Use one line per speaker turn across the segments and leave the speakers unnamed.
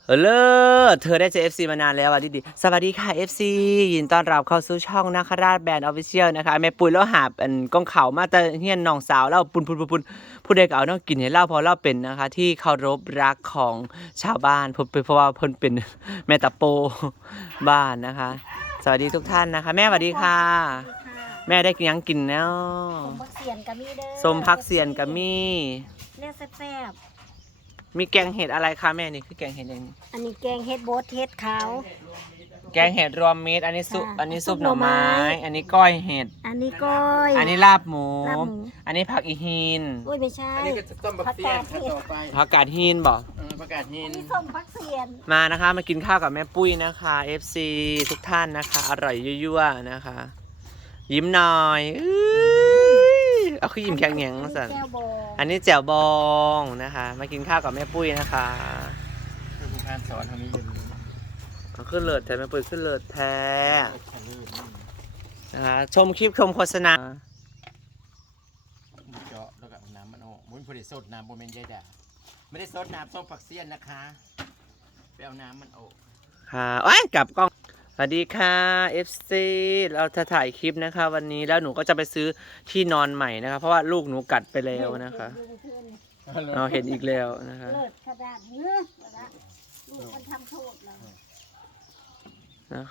เลิศเธอได้เจอ FC มานานแล้วอ่ะดิสวัสดีค่ะ FC ยินต้อนรับเข้าสู่ช่องนาคราชแบรนด์ออฟฟิเชียลนะคะแม่ปุ้ยแล้วหาเป็นกองเขามาแต่เฮียนน้องสาวแล้วปุนผู้ใดก็เอาเนาะกินให้เล่าเพอเล่าเป็นนะคะที่เคารพรักของชาวบ้านเพราะว่าเพิ่นเป็นแม่ตะโปบ้านนะคะสวัสดีทุกท่านนะคะแม่สวัสดีค่ะแม่ได้กินยังกินแล้ว
สมพักเสียนกับมีเด้อ
ส้มพักเสียนกับมี
เรียกแซ่บ
มีแกงเห็ดอะไรคะแม่นี่คือแกงเห็ดอะไรนี่
อันนี้แกงเฮ็ดโบ๊ทเฮ็ดขาว
แกงเห็ดรวมมิตรอันนี้ซุป
ค่ะ
อันนี้ซุป
ซุป
ห
หน่
น่อ
อไม้
ไม้ อันนี้ก้อยเห็ด
อันนี้ก้อย
อันนี้ลาบหมู
ลาบหมู
อันนี้ผักอีฮีน
อุ้ยไม่ใช่
อันนี้ก็ต้มบักเสียนค่ะต่อไป
ผักกาดฮีนบอก
ประกาศหิ
อัน
น
นี้ส้มพักเสียน
มานะคะมากินข้าวกับแม่ปุ้ยนะคะ FC ทุกท่านนะคะ อร่อยยั่วๆนะคะ ยิ้มหน่อยอื้อเอาขึ้นยิ้มแข็งแข็งสัน
แก้วบอง
อันนี้แจ่วบองนะคะ มากินข้าวกับแม่ปุ้ยนะคะ
คือผู้การสอนทำนี้อยู่
เอาขึ้นเลิศแท้แม่ปุ้ยขึ้นเลิศแท้นะคะชมคลิปชมโฆษณา
เจาะแล้วก็เอาน้ำมันออกมุ้นพอดีสดน้ำโมเมนต์ใหญ่ด่าไม่ได้สดน้ำส้มผักเสี้ยนนะคะไปเอาน้ำมันออก
ค่ะโอ้ยกลับกล้องสวัสดีค่ะ FC เราจะถ่ายคลิปนะคะ วันนี้แล้วหนูก็จะไปซื้อที่นอนใหม่นะคะ เพราะว่าลูกหนูกัดไปแล้วนะคะเราเห็นอีกแล้วนะคะ
เลิศขนาดเนื้อลูกมันทำโทษเรา
นะคะ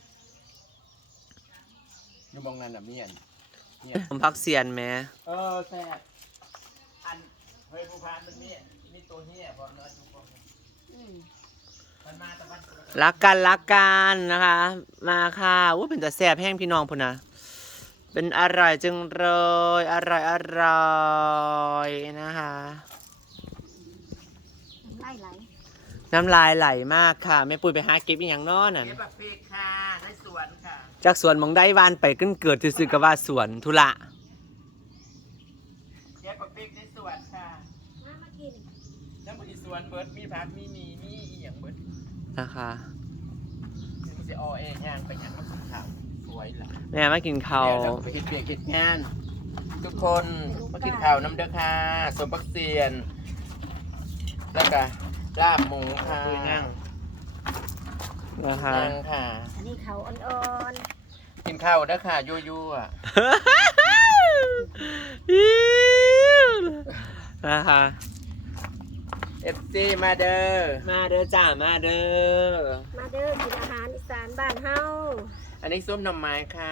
อยู่มองงานแบบนี้อัน
ผมพักเซียนแม้
แซ่บอันเฮ้ยผู้พานมันมีตัวเหี้ยพอเนื้อจุกมันมาตะวัน
รักกันนะคะ มาค่ะอู้เป็นแต่แซ่บแห้งพี่น้องพุ่นนะเป็นอร่อยจึงเลยอร่อยนะคะ
ไล่ไหล
น้ำลายไหลมากค่ะแม่ปุ้ยไปหาเก็บอีกอย่างน้อน่ะ
เก็บแบบเพกค่ะในสวนค่ะ
จากสวนหมองได้วานไปขึ้นเกิดซื่อๆกับว่าสวนธุระ
เก็บแบบเพกในสวนค่ะ
มากิน
แล้วบริสวนเบิร์ดมีพักมีอีอย่างเบิร์ด
นะคะ
มันจะออเองงานไปอย่างมากินข้าวสวยล่ะ
แม่มากินข้าว
เดี๋ยวเราไปเห็ดเบียกเห็ดงาน ทุกคนมากินข้าวน้ำเด้อค่ะสมบักเซียน แล้วก็ลาบหมูค่ะ
คุยนั่งนะคะ
นั่งค่ะ
อันนี้เขาอ่อน
กินข้าวเด้อค่ะยั่ว
นะคะ
เอฟซีมาเด้อ
มาเด้อจ้ามาเด้อ
ๆมาเด้อกินอาหารอีสานบ้านเฮา
อันนี้ส้มหน่อไม้ค่ะ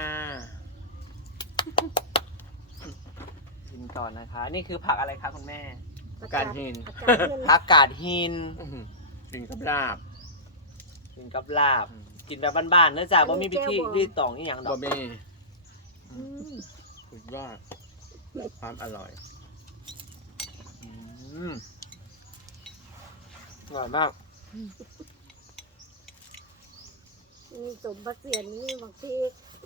กินก่อนนะคะ นี่คือผักอะไรคะคุณแม่
ผักกาดหิน
ผักกาดหิน
ผักกาดหิน
กินกับลาบ
กินกับลาบ กินแบบบ้านๆเนื่องจากว่ามีพิธีรีดตองอีหยังด
บ
อก
ะหมี่
อืม
สุดยอดความอร่อย
อร่อยมาก
มีสมพักเสียนมีบางที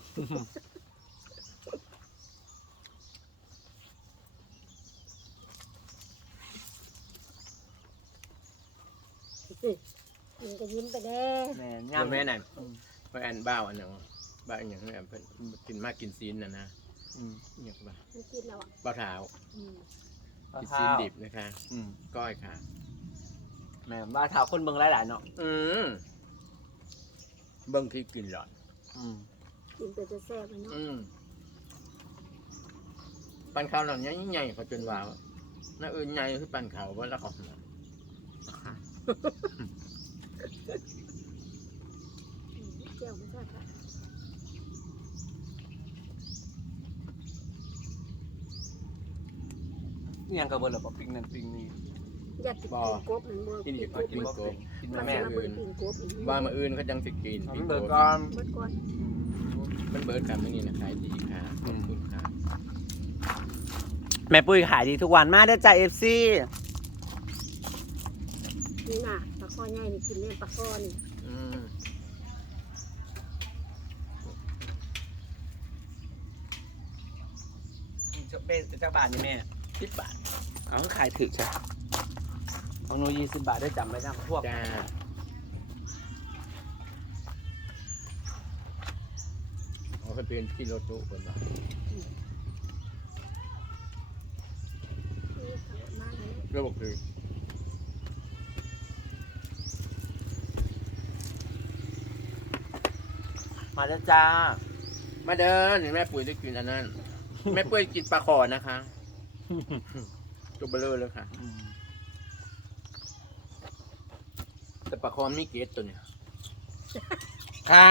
กินก็ยิ้มไปแน่
แม่
ย่า
ย่ำ
แม่ไหนไปอันบ้าวอันหนึ่งบ้าวอันอย่างนี้เพิ่นกินมากกินซีนนะเนี่ยบ้า
ไม่กินแล้วอ่ะ
ปลาเท้า
อืม
กินซีนดิบนะคะก้อยค่ะ
แม่บ้านเท้าคนเบิ่งหลายๆเนาะ
เบิ้งที่กินหลอด
กินไปจะแซ่บมันเนาะ
ปันข้าวหลังนี้ใหญ่เขาจนว่าน่าอื่นใหญ่คือปันข้าวว่าแล้วก็
เจียวไม่ทอดค่ะ
นี่ยังกระเบิดหรอปะปิงนั่นปิงนี่
อยากกินกบหนึ่งมือ
กินอีกก็กินกบ
กิน
มัน
แม่
จะระเบิดกินกบอีก
ว่ามาอื่นเขาจังสิกิน
มัน
กิน
เบิด
ก
ก่อน
เบิดก่อน
มันเบิร์ดกับไม่นี่นะขายดีค่ะขอบคุณค่ะ
แม่ปุ้ยขายดีทุกวันมากเด้อจ้าFC
นี่น่ะปลาข้อใหญ่นี่กินเนี่ยปลาข้อนี่
เป็นเจ้าบาทนี่แม่
10 บาท
เอาขายถึกใช่ของหนู20 บาทได้จำไม่ได้พวก
จ้าเขาเป็นกิโลตุคนละ
นี่เขามาเลย
ก็บอกคือ
มาแล้วจ้า
มาเดินเห็นแม่ปุ๋ยได้กินอันนั้น แม่ปุ้ยกินปลาคอนะคะตัวเบลอเลยค่ะ แต่ปลาคอมีเกล็ดตัวเนี้ยค่ะ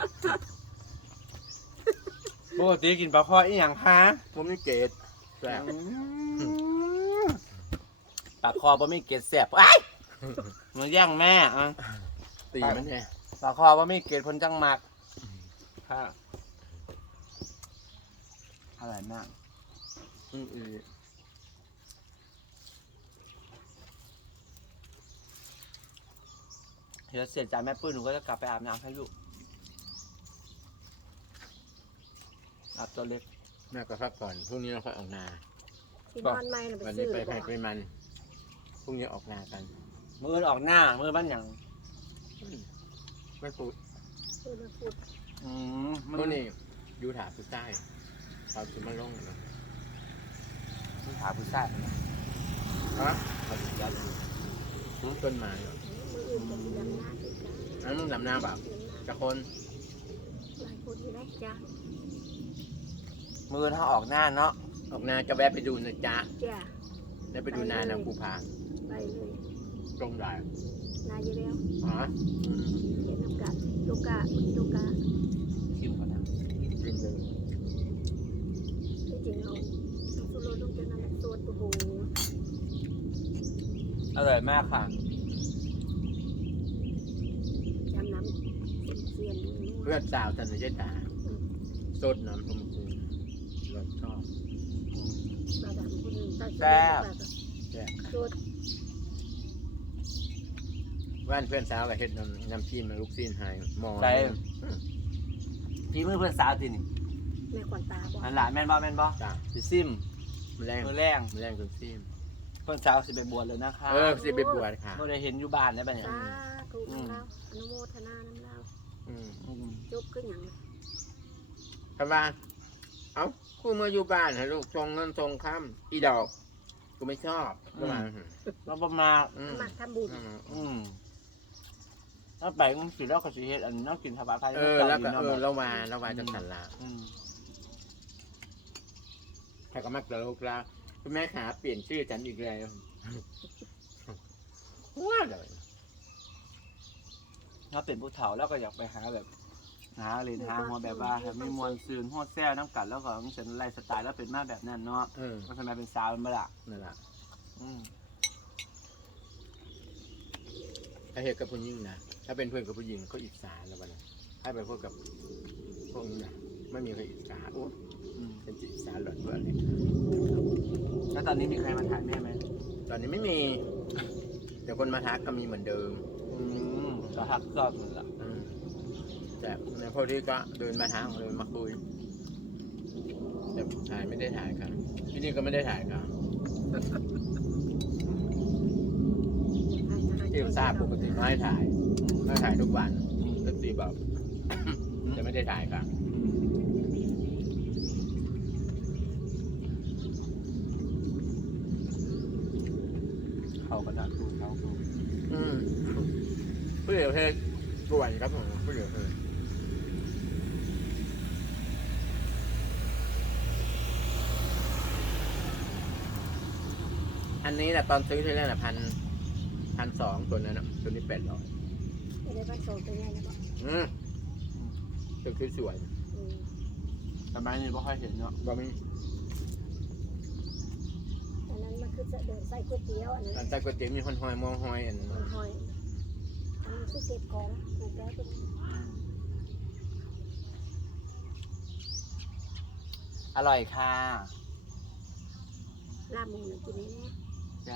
ปกติกินปลาคออีหยังคะผมมีเกล็ดแซ่บ
ปากคอบ่มีเกล็ดแสบไอ้ยมันแย่งแม่อ่ะ
ตีมันเนี่ย
ปากคอบ่มีเกล็ดพ้นจังหมักค่ะอร่อยมาก
อือ
เดี๋ยวเสร็จจากแม่ปื้นหนูก็จะกลับไปอาบน้ำให้ลูกอาบตัวเล็ก
แม่ก็พักผ่อนพรุ่งนี้เราค่อยออกนา
ที่นอนไม่น่ะไป
วัน
ซื้
นี้
อ
ไป
บ่
แพกไปมันพรุ่งนี้ออกนากัน
มือออกหน้ามือบ้านอย่าง
ไม่ปุ๊
ซื้อมาพูด
มื
พรุ่
อง
นี้อยู่ถาผู้ใต้เขาจะมาลงนะ
มือถาผู้ชายนะ
ฮะเขาจะยัดต้นไม้เหรอ
มืออื่นก็สิดำนาคือกัน
อันนั้นลำหน้าแบบ
เลี้ยงนา
กับคน
หลายคนอยู่ได้จ้ะ
มือถ้าออกหน้าเนาะ
ออกนาจะแวะไปดูนะจ๊ะ
จ้ะ
ได้ไปดูนานะภูผา
ไปเลย
ตรงไหน
นายอยู่แล้ว
อ๋อ
เห็นน้ำกัดโลกาอุโลกา
ชิมก่อนนะ
ริมเลย
ที่จริงเอาน้ำสุโรลงจากน้ำตัวโอ้โห
อร่อยมากค่ะ
จำน้ำเสียนๆด้วย
เพื่อนสาวจันทร์เจตาสดน้ำพรมคูรสชอบ
ปลาดำคนหนึ่ง
แซ่บค่ะ
ตัว
ว่านเพื่อนสาวกับเฮ็ดน้ำจิ้มมาลูกซีนใหายมอง
พี่มือเพื่อนสาวทีนี่
แม่ขวัญตาบอก
อันหลานแม่นบ่แม่นบ่
จ้า
สิซิม
แมลง
มือแรง
แมลงจนซีม
เพื่อนสาวสิไปบวชเลยนะคะ
สิไปบวชค่ะ
เมื่อได้เห็นอยู่บ้านได้ปะเนี่ย
สาธุน้ำเล่าอนุโมทนาน้ำเล่า
อืม
จบขึ้นอย่าง
คำว่าเอ้ากูมาอยู่บ้านฮะลูกทรงเงินทรงคำอีดอกกูไม่ชอบก็มา
เราประมาณ
มักทำบุญ
ถ้าไปมึงสิแล้วก็สิเฮ็ดอันนอกกินถวายพระ
แล้วก็เราวาจังสันลาแต่ก็มักตลกละคุณแม่ขาเปลี่ยนชื่อฉันอีกแล้วว่าเลย
ถ้าเป็นผู้เฒ่าแล้วก็อยากไปหาแบบหาเล่นหาหัวแบบว่าถ้ามีมวลซืนหัวแซ่น้ำกัดแล้วก็ต้องเสร็จไลฟ์สไตล์แล้วเป็นมาแบบนั้นเนาะก็ทำไมเป็นสาวเป็นบ้าล่ะ
นั่นแหละถ้าเหตุกับผู้หญิงนะถ้าเป็นเพื่อนกับผู้หญิงเขาอิจฉาแล้ววันนั้นถ้าไปพูดกับพวกนี้นะไม่มีใครอิจฉาโอ้เป็นจิตอิจฉาหลอนเพื่อนเลย
แล้วตอนนี้มีใครมาถ่ายแม่ไหม
ตอนนี้ไม่มี แต่คนมาทักก็มีเหมือนเดิม
ก็ทักก็เหมือนละ
แต่ในพวกที่ก็เดินมาทักเดินมาคุยแต่ถ่ายไม่ได้ถ่ายกันที่นี่ก็ไม่ได้ถ่ายกันที่ทราบปกติไม่ให้ถ่ายไม่ถ่ายทุกวันก็ตีแบบจะไม่ได้ถ่ายกัน
เขาก็จะดูเขาดู
ผู้เดียวเพศกวนครับผมผู้เดียวเพศอันนี้แหละตอนซื้อที่แรกนะ1,200ตัวนั้นนะตัวนี้800
ไม่ได้บ้านโซตัวใหญ่นะบอก
ตัวสวย
แต่ไม้นี่ไม่ค่อยเห็นเนาะ
บ่มี
อันนั้นมันคือจะเดินใส่ก๋วยเตี๋ยวอันนั้น
อันใต้ก๋วยเตี๋ยวมีคนหอยมองหอยอัน
หอยอันนั้นคือเก็บของถูกแล้วเป็น
อร่อยค่ะ
ลาบหมูหนึ่งกินแน่
จะ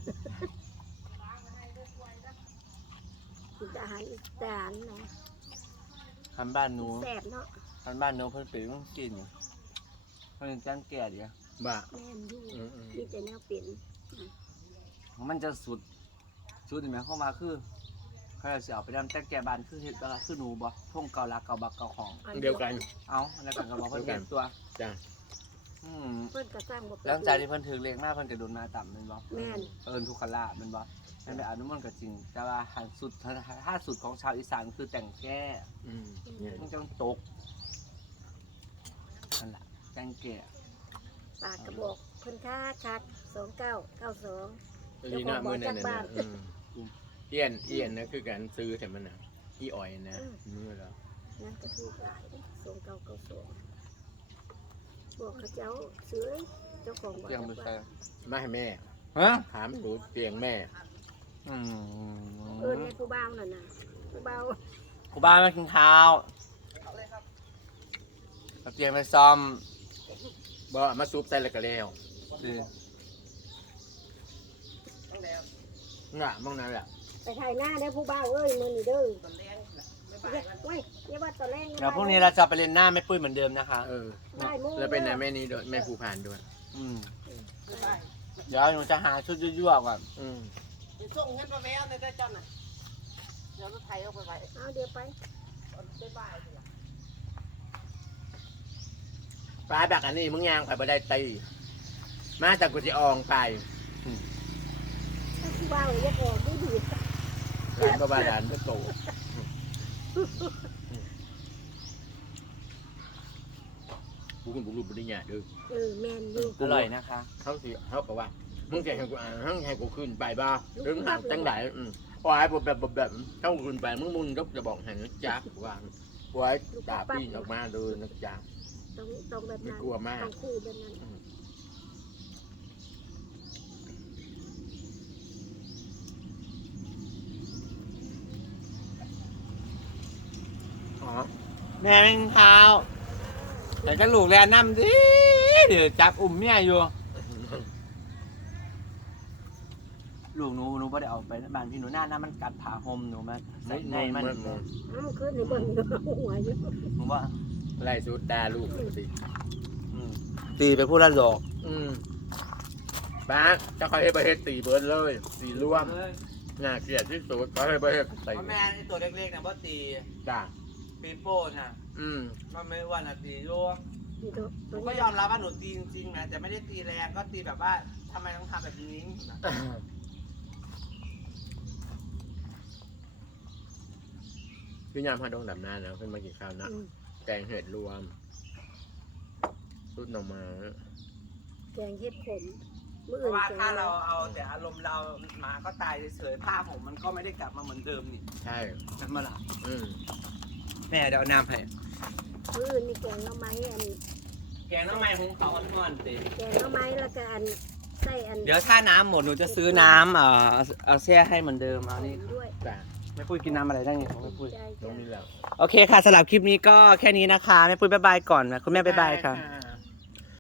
กินแต่อาหารอีสานนะ
ทำบ้านหนู
แซ่บเนาะ
ทำบ้านหนูเพิ่นเป็นต้องกินเพิ่นจ้างแก่ดีอะ
บ้า
แม่นอยู่มีแต่แนวเปลี่ยน
มันจะสุดนี่หมายความว่าคือเขาจะเอาไปทำแต่แก่บ้านคือเฮ็ดอะไรคือหนูบ่ท่งเกาลักเกาบักเกาของ
เดียวกัน
เอาแล้วกันก็บอกเพิ่นเฮ็ดตัว
จ้ะ
เพิ่นก็สร้างบ่เป็น
หลังจากที่เพิ่นถือเลขมากเพิ่นก็โดนมาต่ำแม่นบ่
แม่น
เอิ้นทุกขลาภแม่นบ่แม่นไปอาบน้ำมนต์ก็จริง แต่ว่าหันสุดถ้าสุดของชาวอีสานคือแต่งแก้
เนี่ย
มันจังตกนั่นล่ะแต่งแก้
ปากกระบอกเพิ่นคัก2992
ลีน่ามือนั่นน่ะเอียนนะคือการซื้อแต่มันน่ะอีออยนะมือแล้ว
นั่นก็ถูกหลายเด้2992บอกเขาเจ้าซื้อเจ้าของบ่
เตียงไปใส่
มาให้แม่
ฮะ
ถามสูตรเตียงแม่
เอิ้นให้ผู้บ่าวนั่นน่ะผู้บ่าว
กูบ้านมากินข้าวเอาเตียงไปซ่อม
บ่มาซุปใส่แล้วก็แล้ว
ดิ
น่ะมองนั้นแหละ
ไปถ่ายหน้าเด้อผู้บ่าวเอ้ยมื้อนี้เด้อเว้ยอย่าว่าตอนแรก
เดี๋ยวพรุ่งนี้เราจะไปเรียนหน้าไม่ปุ้ยเหมือนเดิมนะคะ
ได้มื้อ
แล้วเป็นแม่นี้ด้วยแม่ภูพานด้วย
เดี๋ยวหนูจะหาชุดยั่วๆก่อน
ไปส่งเงินมาแววในได้เจ้าน่ะเดี๋ยวรถไถเอาไปไว้
เอาเดี๋ยวไป
ได้บ่ายสิล่ะ
ปลาแบบอันนี้มึงยางไปบ่ได้ตีมาจากกุจิอองไป
ถ้าผู้บ่าวอย่าออกดี
หลานบ่บาหลานก็โตกูคุณบุกรุบริญญาเด้อ
แม่นอยู่
อร่อยนะคะ
เขาสิเขาบอกว่ามึงจะให้กูอ่านให้กูขึ้นไปบ้าเรื่องหางจังไหนปล่อยแบบเข้าขึ้นไปมึงต้องจะบอกให้นะจ๊ะวางปล่อยด่าพี่ออกมาดูนะจ๊ะ
ต้องแบบ
ไม่
นั้น
กลัวมาก
ต้องคู่แบบนั้น
อ๋อ
แม่เป็นเท้าแต่ก็ลูกแลน้ำดิเดี๋ยวจับอุ่มเมียอยู่ลูกหนูไม่ได้เอาไปบ้านพี่หนูหน้ามันกัดผ่าห่มหนูมาใส่ในมัน
อ้าวขึ้นในเบิ่งอยู่หัวอยู่
หนูว่า
ไล่สุดดาลูกสิ
ตีไปพูดละดอก
บ้าจะคอยให้ประเทศตีเบิร์ดเลยตีร่วมน่าเกลียดที่สุดก็ให้ประเทศตี
แม่ไอตัวเล็กๆนะพ่อตี
จ้า
ปีโป้น่ะมันไม่อ้วนนะตียั่ว
นี่
ห
ตั
นู
ว
ก็ยอมรับว่าหนูตีจริงๆนะแต่ไม่ได้ตีแรงก็ตีแบบว่าทำไมต้องทำแบบนี้
พี่ยามพาดงดับหน้านะเพิ่งมากินข้าวนะแกงเห็ดรวมซุปหน่อไม้
แกงเห็ดขมมื้อ
เพ
อื่
ราะ
น
ว่า
แกง
ถ้าเราเอาแต่อารมณ์เราหมาก็ตายเฉยๆผ้าผมมันก็ไม่ได้กลับมาเหมือนเดิมนี่
ใช่
นั่นมาละ
อืม
แม่เดี๋ยวเอาน้ำให้
มื้ออื่นนี่แกงหน่อไม้อัน
แกงน้ำมันหุงเขาอ่อนๆตี
แกงหน่อไม้แล้วก็อันใส่อัน
เดี๋ยวถ้าน้ำหมดหนูจะซื้อน้ำเอาแช่ให้เหมือนเดิมเอานี่
ด้วย
จ้า
ไม่ปุ้ยกินน้ำอะไรได้เนี่ยไม่ปุ้ย
ใจ
ตรง
จ้ะ
นี้แหละ
โอเคค่ะสำหรับคลิปนี้ก็แค่นี้นะคะแม่ปุ้ยบ๊ายบายก่อนนะคุณแม่บ๊ายบายค่ะ
ค่ะ